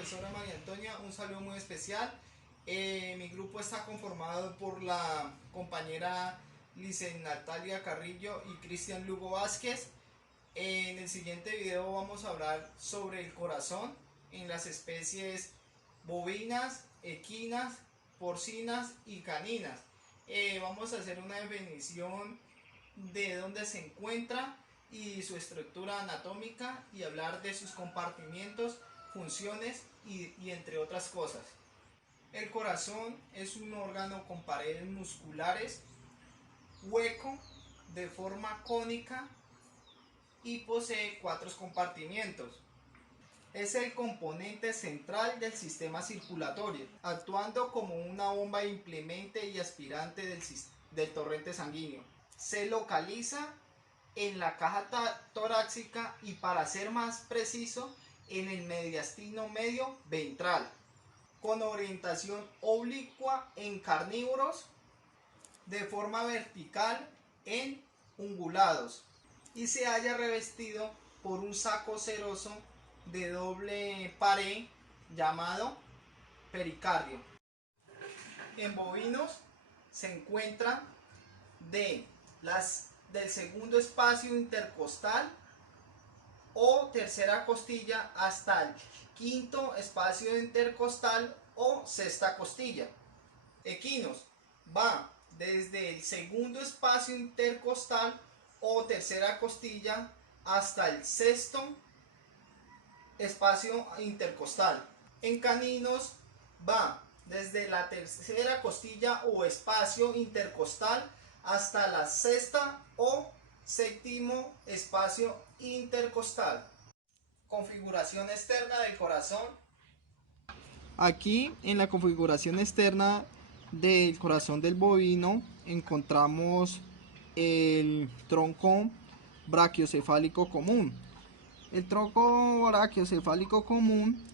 profesora María Antonia, un saludo muy especial. Mi grupo está conformado por la compañera Licen Natalia Carrillo y Cristian Lugo Vázquez. En el siguiente video vamos a hablar sobre el corazón en las especies bovinas, equinas, porcinas y caninas. Vamos a hacer una definición de dónde se encuentra y su estructura anatómica y hablar de sus compartimientos, funciones y entre otras cosas. El corazón es un órgano con paredes musculares, hueco, de forma cónica y posee 4 compartimientos. Es el componente central del sistema circulatorio, actuando como una bomba implemente y aspirante del torrente sanguíneo. Se localiza en la caja torácica y, para ser más preciso, en el mediastino medio ventral, con orientación oblicua en carnívoros, de forma vertical en ungulados, y se halla revestido por un saco seroso de doble pared llamado pericardio. En bovinos se encuentra del segundo espacio intercostal o tercera costilla hasta el quinto espacio intercostal o sexta costilla. Equinos va desde el segundo espacio intercostal o tercera costilla hasta el sexto espacio intercostal. En caninos va desde la tercera costilla o espacio intercostal hasta la sexta o séptimo espacio intercostal. Configuración externa del corazón. Aquí en la configuración externa del corazón del bovino encontramos el tronco brachiocefálico común. El tronco brachiocefálico común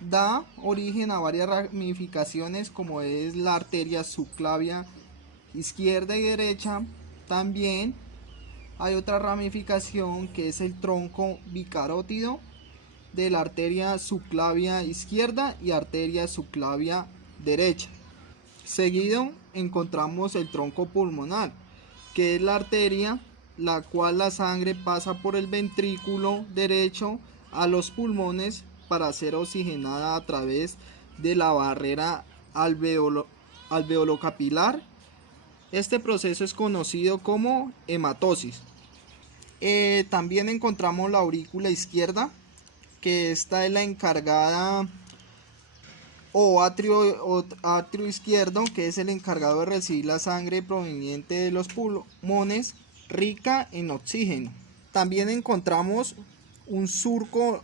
da origen a varias ramificaciones, como es la arteria subclavia izquierda y derecha. También hay otra ramificación que es el tronco bicarótido de la arteria subclavia izquierda y arteria subclavia derecha. Seguido encontramos el tronco pulmonar, que es la arteria la cual la sangre pasa por el ventrículo derecho a los pulmones para ser oxigenada a través de la barrera alveolocapilar. Este proceso es conocido como hematosis. También encontramos la aurícula izquierda, que esta es la encargada, o atrio izquierdo, que es el encargado de recibir la sangre proveniente de los pulmones rica en oxígeno. También encontramos un surco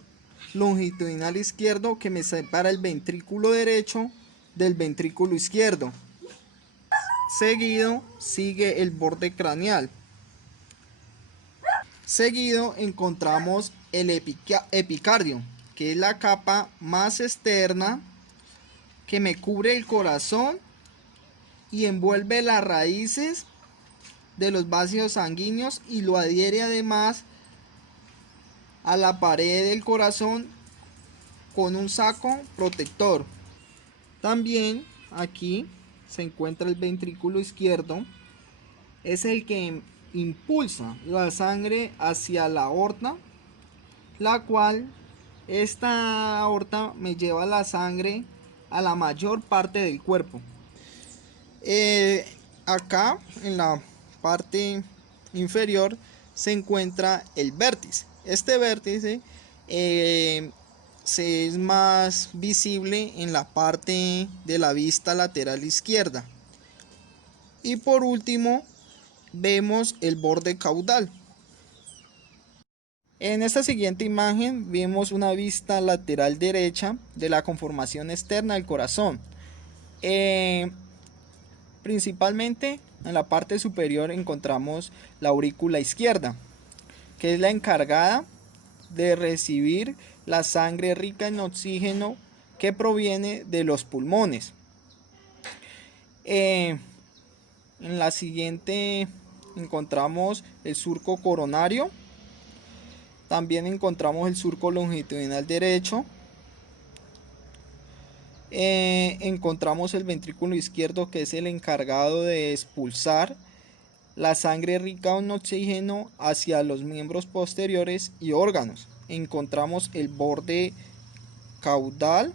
longitudinal izquierdo que me separa el ventrículo derecho del ventrículo izquierdo. Seguido sigue el borde craneal. Seguido encontramos el epicardio, que es la capa más externa que me cubre el corazón y envuelve las raíces de los vasos sanguíneos y lo adhiere además a la pared del corazón con un saco protector. También aquí se encuentra el ventrículo izquierdo, es el que impulsa la sangre hacia la aorta, la cual esta aorta me lleva la sangre a la mayor parte del cuerpo. Acá en la parte inferior se encuentra el vértice. Este vértice se es más visible en la parte de la vista lateral izquierda. Y por último vemos el borde caudal. En esta siguiente imagen vemos una vista lateral derecha de la conformación externa del corazón. Principalmente en la parte superior encontramos la aurícula izquierda, que es la encargada de recibir la sangre rica en oxígeno que proviene de los pulmones. En la siguiente encontramos el surco coronario. También encontramos el surco longitudinal derecho. Encontramos el ventrículo izquierdo, que es el encargado de expulsar la sangre rica en oxígeno hacia los miembros posteriores y órganos. Encontramos el borde caudal,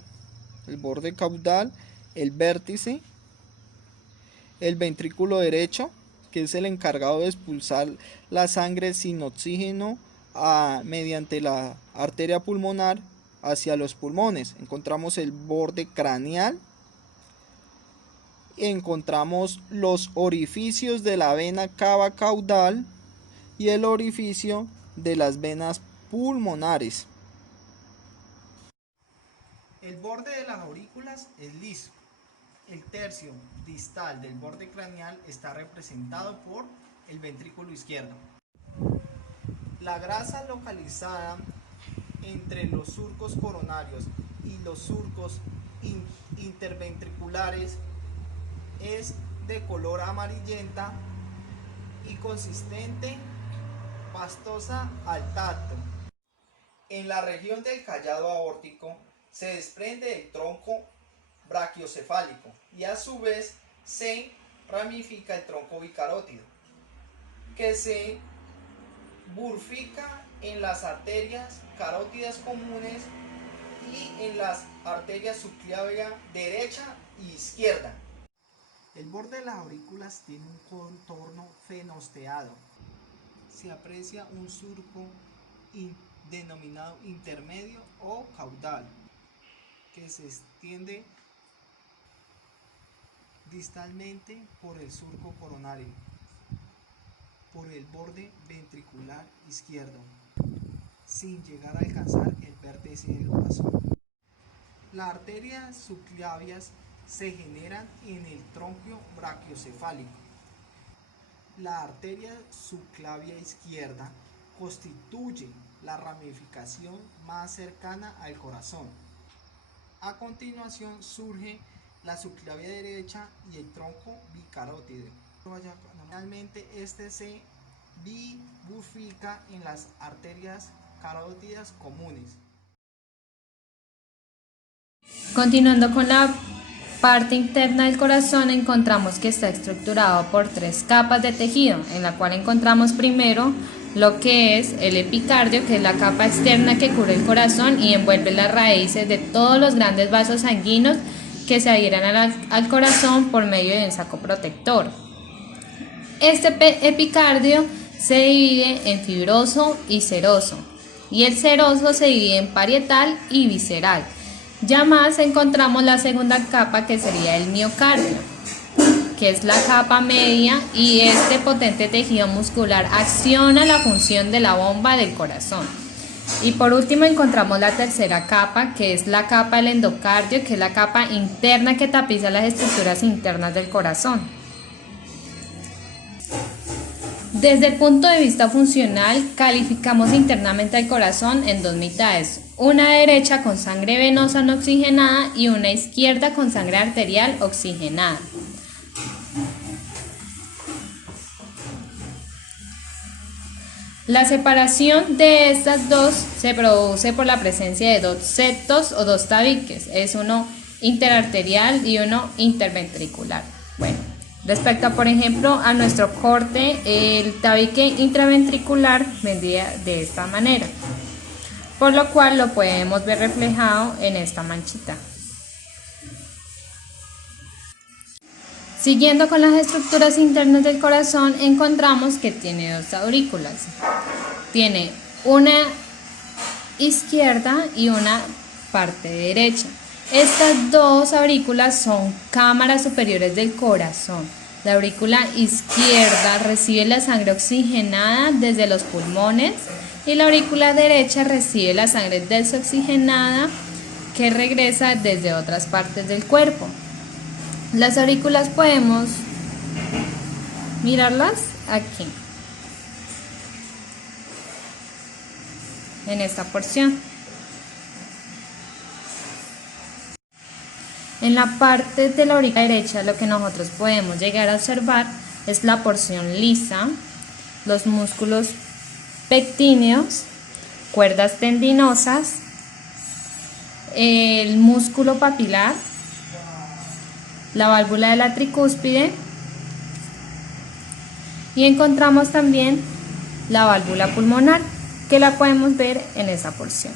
el vértice, el ventrículo derecho, que es el encargado de expulsar la sangre sin oxígeno mediante la arteria pulmonar hacia los pulmones. Encontramos el borde craneal. Encontramos los orificios de la vena cava caudal y el orificio de las venas pulmonares. El borde de las aurículas es liso. El tercio distal del borde craneal está representado por el ventrículo izquierdo. La grasa localizada entre los surcos coronarios y los surcos interventriculares es de color amarillenta y consistente, pastosa al tacto. En la región del callado aórtico se desprende el tronco brachiocefálico y a su vez se ramifica el tronco bicarótido, que se bifurca en las arterias carótidas comunes y en las arterias subclavia derecha y izquierda. El borde de las aurículas tiene un contorno fenosteado. Se aprecia un surco denominado intermedio o caudal, que se extiende distalmente por el surco coronario, por el borde ventricular izquierdo, sin llegar a alcanzar el vértice del corazón. Las arterias subclavias se generan en el tronco brachiocefálico. La arteria subclavia izquierda constituye la ramificación más cercana al corazón. A continuación surge la subclavia derecha y el tronco bicarótido. Normalmente este se bifurca en las arterias carótidas comunes. Continuando con la parte interna del corazón, encontramos que está estructurado por 3 capas de tejido, en la cual encontramos primero lo que es el epicardio, que es la capa externa que cubre el corazón y envuelve las raíces de todos los grandes vasos sanguíneos que se adhieren al corazón por medio de un saco protector. Este epicardio se divide en fibroso y seroso, y el seroso se divide en parietal y visceral. Ya más encontramos la segunda capa, que sería el miocardio, que es la capa media, y este potente tejido muscular acciona la función de la bomba del corazón. Y por último encontramos la tercera capa, que es la capa del endocardio, que es la capa interna que tapiza las estructuras internas del corazón. Desde el punto de vista funcional, calificamos internamente al corazón en 2 mitades, una derecha con sangre venosa no oxigenada y una izquierda con sangre arterial oxigenada. La separación de estas dos se produce por la presencia de 2 septos o 2 tabiques, es uno interarterial y uno interventricular. Bueno, respecto, por ejemplo, a nuestro corte, el tabique intraventricular vendría de esta manera, por lo cual lo podemos ver reflejado en esta manchita. Siguiendo con las estructuras internas del corazón, encontramos que tiene 2 aurículas. Tiene una izquierda y una parte derecha. Estas 2 aurículas son cámaras superiores del corazón. La aurícula izquierda recibe la sangre oxigenada desde los pulmones y la aurícula derecha recibe la sangre desoxigenada que regresa desde otras partes del cuerpo. Las aurículas podemos mirarlas aquí, en esta porción. En la parte de la aurícula derecha lo que nosotros podemos llegar a observar es la porción lisa, los músculos pectíneos, cuerdas tendinosas, el músculo papilar, la válvula de la tricúspide y encontramos también la válvula pulmonar, que la podemos ver en esa porción.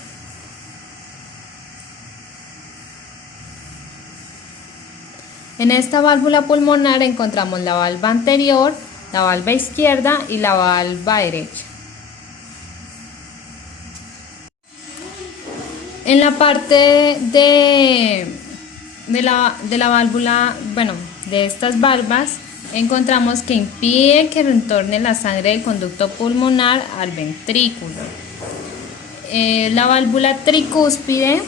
En esta válvula pulmonar encontramos la valva anterior, la valva izquierda y la valva derecha. En la parte de la válvula, de estas valvas, encontramos que impiden que retorne la sangre del conducto pulmonar al ventrículo. La válvula tricúspide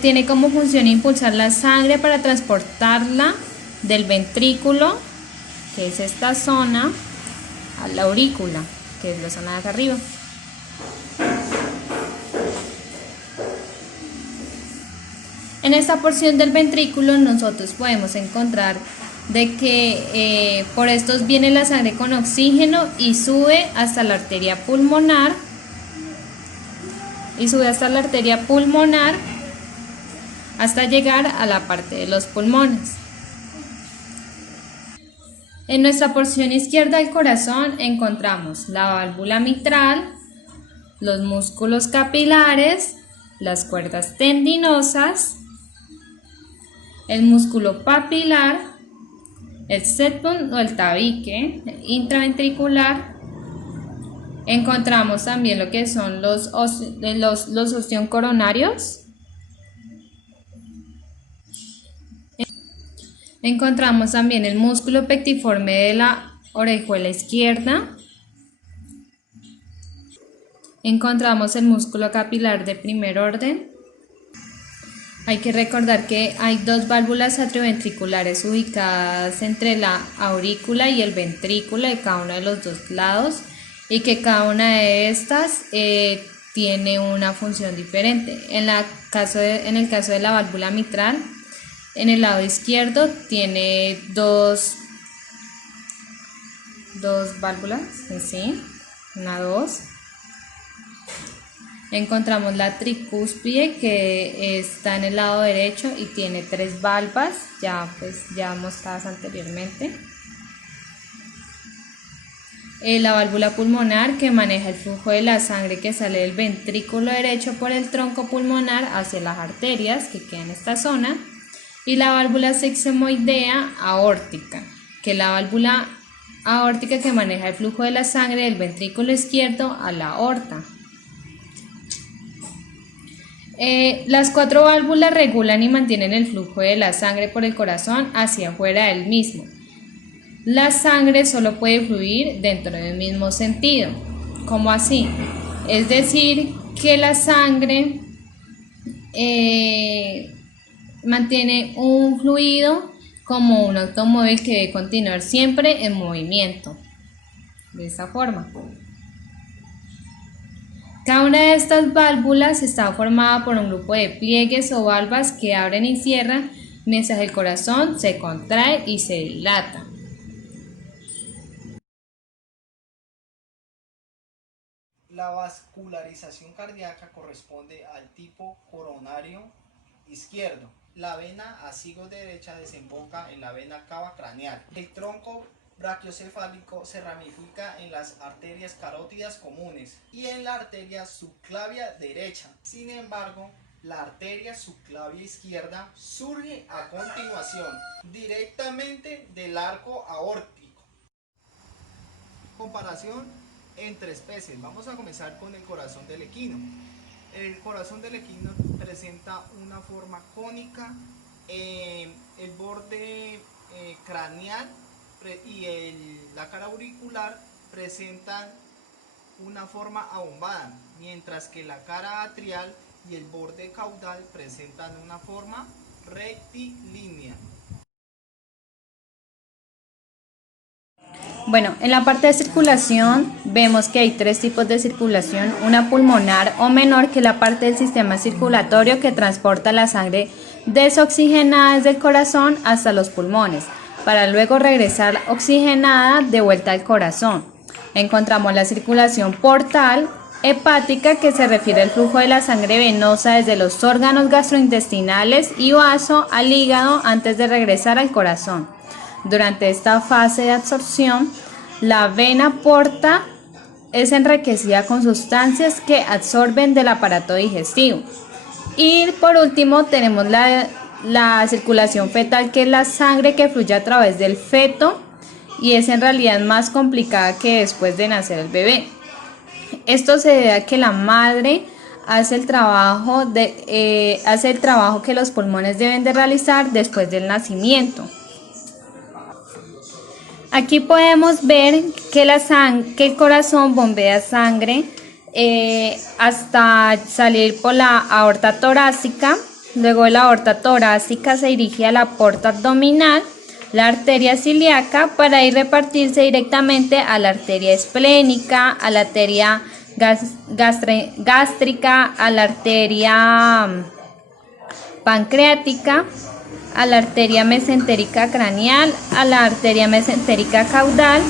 tiene como función impulsar la sangre para transportarla del ventrículo, que es esta zona, a la aurícula, que es la zona de acá arriba. En esta porción del ventrículo nosotros podemos encontrar de que por estos viene la sangre con oxígeno y sube hasta la arteria pulmonar. Hasta llegar a la parte de los pulmones. En nuestra porción izquierda del corazón encontramos la válvula mitral, los músculos capilares, las cuerdas tendinosas, el músculo papilar, el septum o el tabique intraventricular. Encontramos también lo que son los osteocoronarios. Encontramos también el músculo pectiforme de la orejuela izquierda. Encontramos el músculo capilar de primer orden. Hay que recordar que hay dos válvulas atrioventriculares ubicadas entre la aurícula y el ventrículo de cada uno de los dos lados, y que cada una de estas tiene una función diferente. En el caso de la válvula mitral, en el lado izquierdo tiene dos válvulas, ¿sí? dos. Encontramos la tricúspide, que está en el lado derecho y tiene 3 valvas, ya mostradas anteriormente. La válvula pulmonar, que maneja el flujo de la sangre que sale del ventrículo derecho por el tronco pulmonar hacia las arterias que quedan en esta zona. Y la válvula sigmoidea aórtica, que es la válvula aórtica que maneja el flujo de la sangre del ventrículo izquierdo a la aorta. Las 4 válvulas regulan y mantienen el flujo de la sangre por el corazón hacia afuera del mismo. La sangre solo puede fluir dentro del mismo sentido. ¿Cómo así? Es decir, que la sangre mantiene un fluido como un automóvil que debe continuar siempre en movimiento. De esta forma. Cada una de estas válvulas está formada por un grupo de pliegues o valvas que abren y cierran mientras el corazón se contrae y se dilata. La vascularización cardíaca corresponde al tipo coronario izquierdo. La vena asigo derecha desemboca en la vena cava craneal. El tronco brachiocefálico se ramifica en las arterias carótidas comunes y en la arteria subclavia derecha. Sin embargo, la arteria subclavia izquierda surge a continuación directamente del arco aórtico. Comparación entre especies. Vamos a comenzar con el corazón del equino. El corazón del equino presenta una forma cónica, el borde craneal y la cara auricular presentan una forma abombada, mientras que la cara atrial y el borde caudal presentan una forma rectilínea. Bueno, en la parte de circulación vemos que hay 3 tipos de circulación: una pulmonar o menor, que es la parte del sistema circulatorio que transporta la sangre desoxigenada desde el corazón hasta los pulmones, para luego regresar oxigenada de vuelta al corazón. encontramos la circulación portal hepática, que se refiere al flujo de la sangre venosa desde los órganos gastrointestinales y vaso al hígado antes de regresar al corazón. Durante esta fase de absorción, la vena porta es enriquecida con sustancias que absorben del aparato digestivo. Y por último tenemos la circulación fetal, que es la sangre que fluye a través del feto y es en realidad más complicada que después de nacer el bebé. Esto se debe a que la madre hace el trabajo que los pulmones deben de realizar después del nacimiento. Aquí podemos ver que el corazón bombea sangre hasta salir por la aorta torácica. Luego de la aorta torácica se dirige a la aorta abdominal, la arteria ilíaca, para ir repartirse directamente a la arteria esplénica, a la arteria gástrica, a la arteria pancreática, a la arteria mesentérica craneal, a la arteria mesentérica caudal,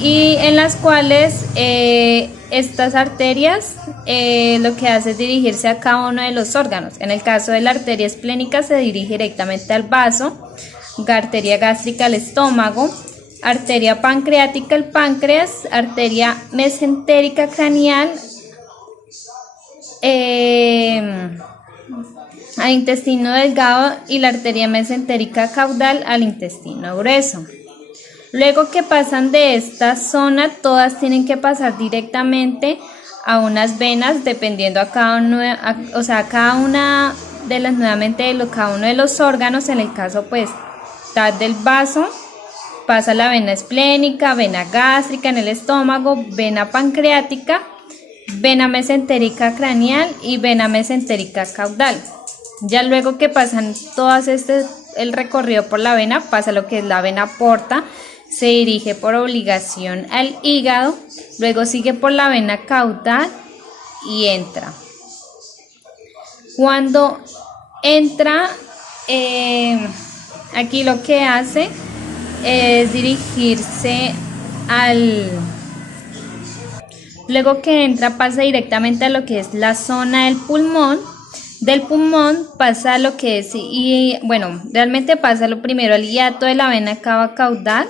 y en las cuales estas arterias lo que hace es dirigirse a cada uno de los órganos. En el caso de la arteria esplénica se dirige directamente al vaso, arteria gástrica al estómago, arteria pancreática al páncreas, arteria mesentérica craneal al intestino delgado y la arteria mesentérica caudal al intestino grueso. Luego que pasan de esta zona, todas tienen que pasar directamente a unas venas, dependiendo a cada uno de cada uno de los órganos. En el caso pues tal del vaso, pasa la vena esplénica, vena gástrica en el estómago, vena pancreática, vena mesentérica craneal y vena mesentérica caudal. Ya luego que pasan todas el recorrido por la vena, pasa lo que es la vena porta, se dirige por obligación al hígado, luego sigue por la vena caudal y entra. Cuando entra, aquí lo que hace es dirigirse luego que entra, pasa directamente a lo que es la zona del pulmón. Del pulmón pasa a lo que es, realmente pasa lo primero al hiato de la vena cava caudal,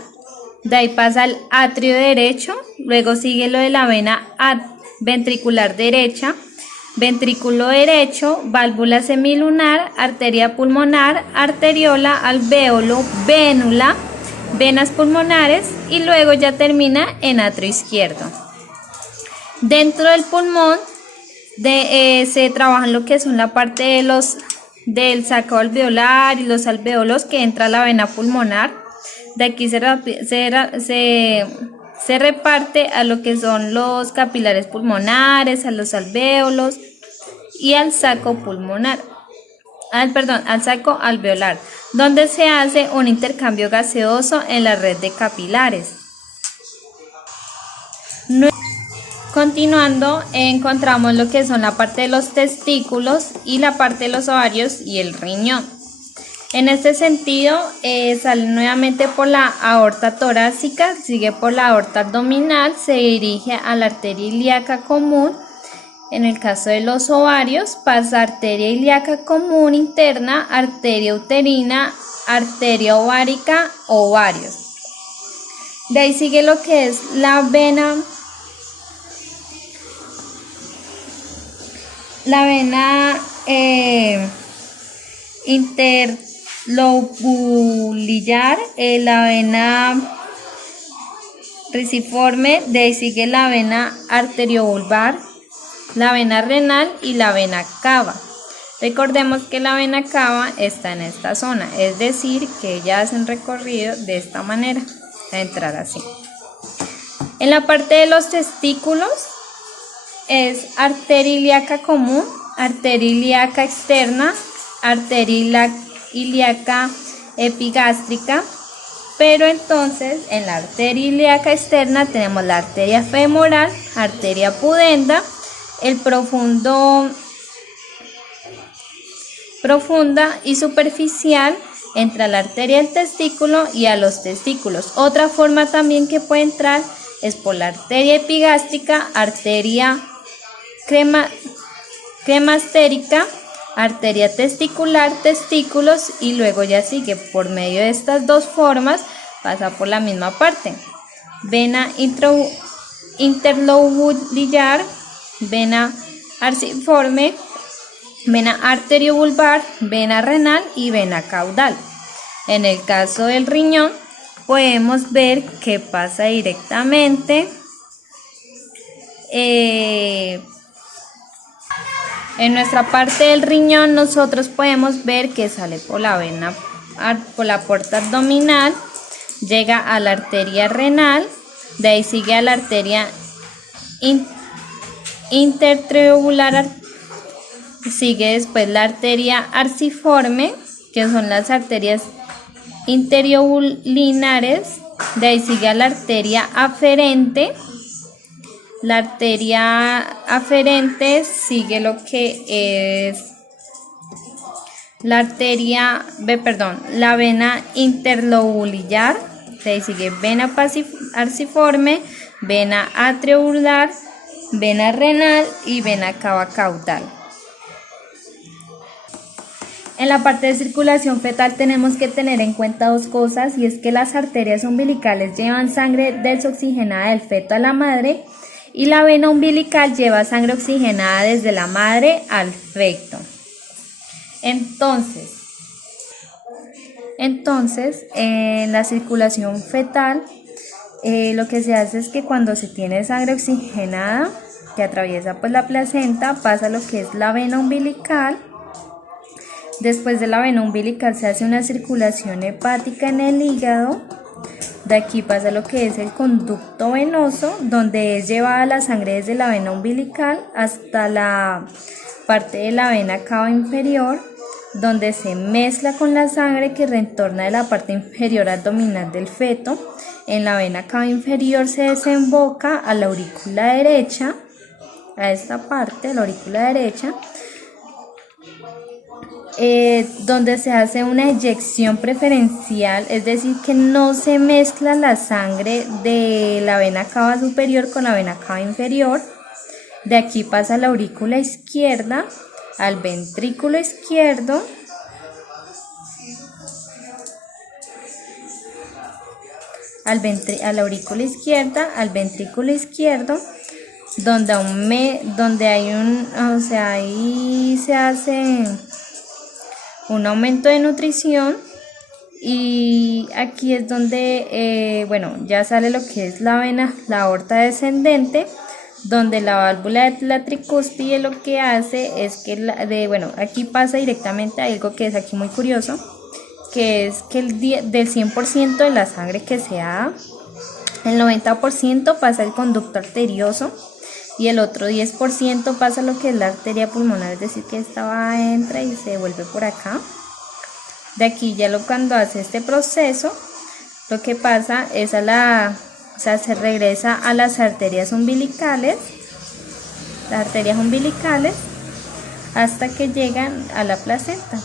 de ahí pasa al atrio derecho, luego sigue lo de la vena ventricular derecha, ventrículo derecho, válvula semilunar, arteria pulmonar, arteriola, alvéolo, vénula, venas pulmonares y luego ya termina en atrio izquierdo. Dentro del pulmón se trabajan lo que son la parte del saco alveolar y los alvéolos, que entra la vena pulmonar. De aquí se reparte a lo que son los capilares pulmonares, a los alvéolos y al saco pulmonar, al saco alveolar, donde se hace un intercambio gaseoso en la red de capilares. Continuando, encontramos lo que son la parte de los testículos y la parte de los ovarios y el riñón. En este sentido, sale nuevamente por la aorta torácica, sigue por la aorta abdominal, se dirige a la arteria ilíaca común. En el caso de los ovarios, pasa arteria ilíaca común interna, arteria uterina, arteria ovárica, ovarios. De ahí sigue lo que es la vena interlobular, la vena riciforme, de ahí sigue la vena arteriovulvar, la vena renal y la vena cava. Recordemos que la vena cava está en esta zona, es decir, que ella hace un recorrido de esta manera, a entrar así. En la parte de los testículos es arteria ilíaca común, arteria ilíaca externa, arteria ilíaca epigástrica, pero entonces en la arteria ilíaca externa tenemos la arteria femoral, arteria pudenda, el profunda y superficial, entra a la arteria del testículo y a los testículos. Otra forma también que puede entrar es por la arteria epigástrica, arteria cremastérica, arteria testicular, testículos, y luego ya sigue por medio de estas dos formas, pasa por la misma parte. Vena interlobular, vena arciforme, vena arteriovulvar, vena renal y vena caudal. En el caso del riñón podemos ver que pasa directamente en nuestra parte del riñón. Nosotros podemos ver que sale por la vena, por la puerta abdominal, llega a la arteria renal, de ahí sigue a la arteria intertriangular, sigue después la arteria arciforme, que son las arterias interioulinares, de ahí sigue a la arteria aferente. La arteria aferente sigue lo que es la arteria, la vena interlobular, de ahí sigue vena arciforme, vena arteriovular, vena renal y vena cava caudal. En la parte de circulación fetal tenemos que tener en cuenta dos cosas, y es que las arterias umbilicales llevan sangre desoxigenada del feto a la madre, y la vena umbilical lleva sangre oxigenada desde la madre al feto. Entonces, en la circulación fetal, lo que se hace es que cuando se tiene sangre oxigenada que atraviesa pues la placenta, pasa lo que es la vena umbilical. Después de la vena umbilical se hace una circulación hepática en el hígado. De aquí pasa lo que es el conducto venoso, donde es llevada la sangre desde la vena umbilical hasta la parte de la vena cava inferior, donde se mezcla con la sangre que retorna de la parte inferior abdominal del feto. En la vena cava inferior se desemboca a la aurícula derecha, a esta parte, la aurícula derecha, donde se hace una eyección preferencial, es decir, que no se mezcla la sangre de la vena cava superior con la vena cava inferior. De aquí pasa a la aurícula izquierda, al ventrículo izquierdo, a la aurícula izquierda, al ventrículo izquierdo, donde hay ahí se hace un aumento de nutrición, y aquí es donde ya sale lo que es la aorta descendente, donde la válvula de la tricúspide lo que hace es que aquí pasa directamente algo que es aquí muy curioso, que es que del 100% de la sangre que se da, el 90% pasa el conducto arterioso y el otro 10% pasa lo que es la arteria pulmonar, es decir, que esta entra y se vuelve por acá. De aquí ya cuando hace este proceso, lo que pasa es se regresa a las arterias umbilicales, hasta que llegan a la placenta.